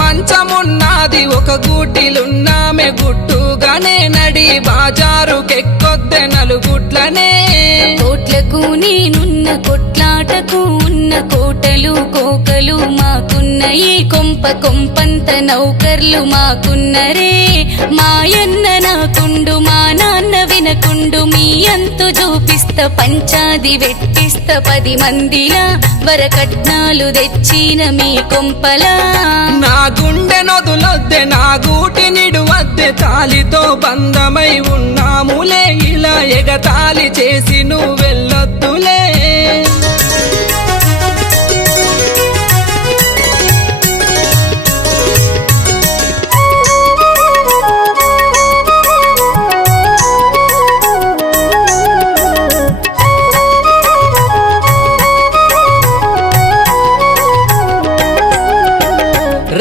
మంచమున్నది ఒక గూటిలున్నామె గుట్టుగానే నడి బాజారుకెక్కొద్దె నలుగుట్లనే కోట్లకు నేనున్న కొట్లాటకు ఉన్న కోటలు కోకలు మాకున్న ఈ కొంపంత నౌకర్లు మాకున్నరే మాయన్న నాకుండు మా నాన్న వినకుండు మీ అంతు చూపిస్త పంచాది వెట్టిస్త 10 మందిలా వరకట్నాలు తెచ్చిన మీ కొంపలా నా గుండె నొదులొద్దె నా గూటి నిడువద్దె తాలితో బంధమై ఉన్నాములే ఇలా ఎగతాళి చేసి నువ్వెళ్ళొద్దులే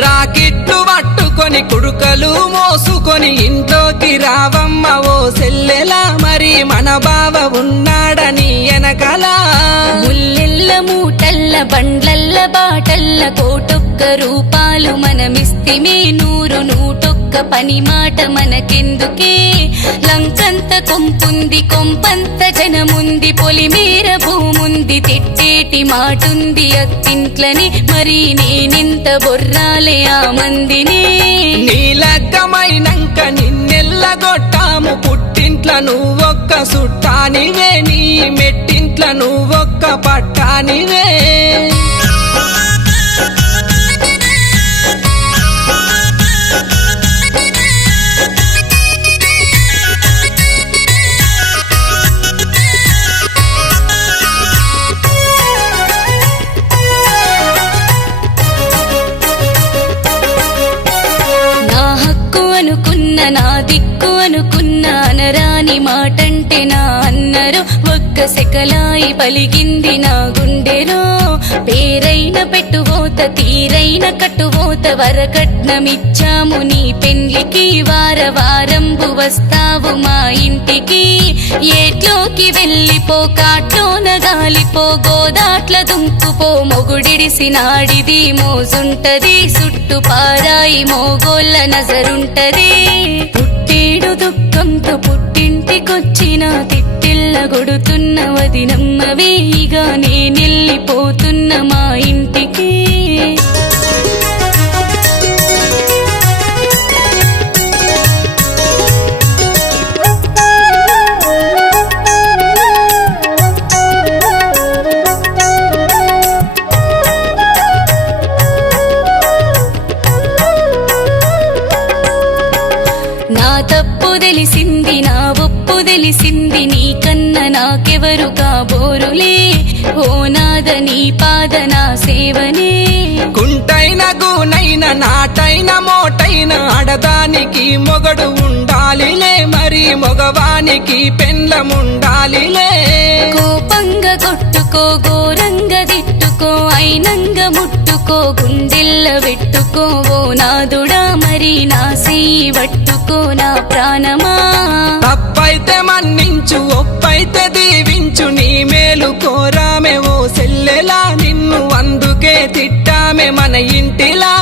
రాకిట్లు పట్టుకొని కుడుకలు మోసుకొని ఇంట్లోకి రావమ్మ ఓ సెల్లెలా మరి మన బావ ఉన్నాడని ఎనకల ముల్లెల్ల మూటల్ల బండ్లల్ల బాటల్ల కోటొక్క రూపాలు మనమిస్తిమే 100 పని మాట మనకెందుకే లంకంత కొంపుంది కొంపంత జనముంది పొలిమేర భూముంది తిట్టేటి మాటుంది అత్తింట్లని మరి నేనెంత బొర్రాలే ఆ మందిని నీలగ్గమైనంక నిన్నెల్లగొట్టాము పుట్టింట్ల నువ్వొక్క సుట్టానివే నీ మెట్టింట్ల నువ్వొక్క పట్టానివే నా దిక్కు అనుకున్న అనరాని మాటంటే నా అన్నరు ఒక్క సెకలాయి పలిగింది నా గుండెలో పేరైన పెట్టువోత తీరైన కట్టువోత వరకట్నమిచ్చాము నీ పెండ్లికి వారంబు వస్తావు మా ఇంటికి ఏట్లోకి వెళ్ళిపో కాట్లోన గాలిపో గోదాట్ల దుంకుపో మొగుడిడిసి నాడిది మోజుంటది చుట్టు పారాయి మోగోళ్ళ నజరుంటది పుట్టేడు దుఃఖంతో పుట్టింటికొచ్చిన తిట్టిల్ల గొడుతున్న వదినమ్మవేగా నేనెళ్ళిపోతున్న మా ఇంటికి నా తప్పు తెలిసింది నా ఒప్పు తెలిసింది నీకన్న నాకెవరు కాబోరులే ఓ నాద నీ పాద నా సేవనే కుంటైన గూనైన నాటైన మోటైన ఆడదానికి మొగడు ఉండాలిలే మరి మగవానికి పెండ్లముండాలిలే కోపంగా కొట్టుకో ఘోరంగా తిట్టుకో అయినంగ ముట్టుకో గుండెల్ల పెట్టుకో ఓ నాదుడా మరి నా చెయ్యి పట్టుకో నా ప్రాణమా తప్పైతే మన్నించు ఒప్పైతే దీవించు నీ మేలు కోరామే ఓ సెల్లెలా నిన్ను అందుకే తిట్టామే మన ఇంటిలా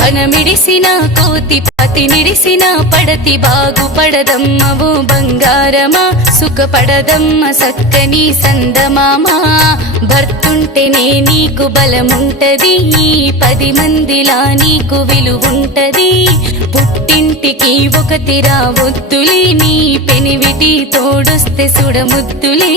వనమిడిసిన కోతి పతి నిడిసిన పడతి బాగుపడదమ్మ ఓ బంగారమా సుఖపడదమ్మ సక్కని సందమామా భర్తుంటేనే నీకు బలముంటది 10 మందిలా నీకు విలువుంటది పుట్టింటికి ఒకటి రావొద్దులే నీ పెనివిటి తోడొస్తే సుడముద్దులే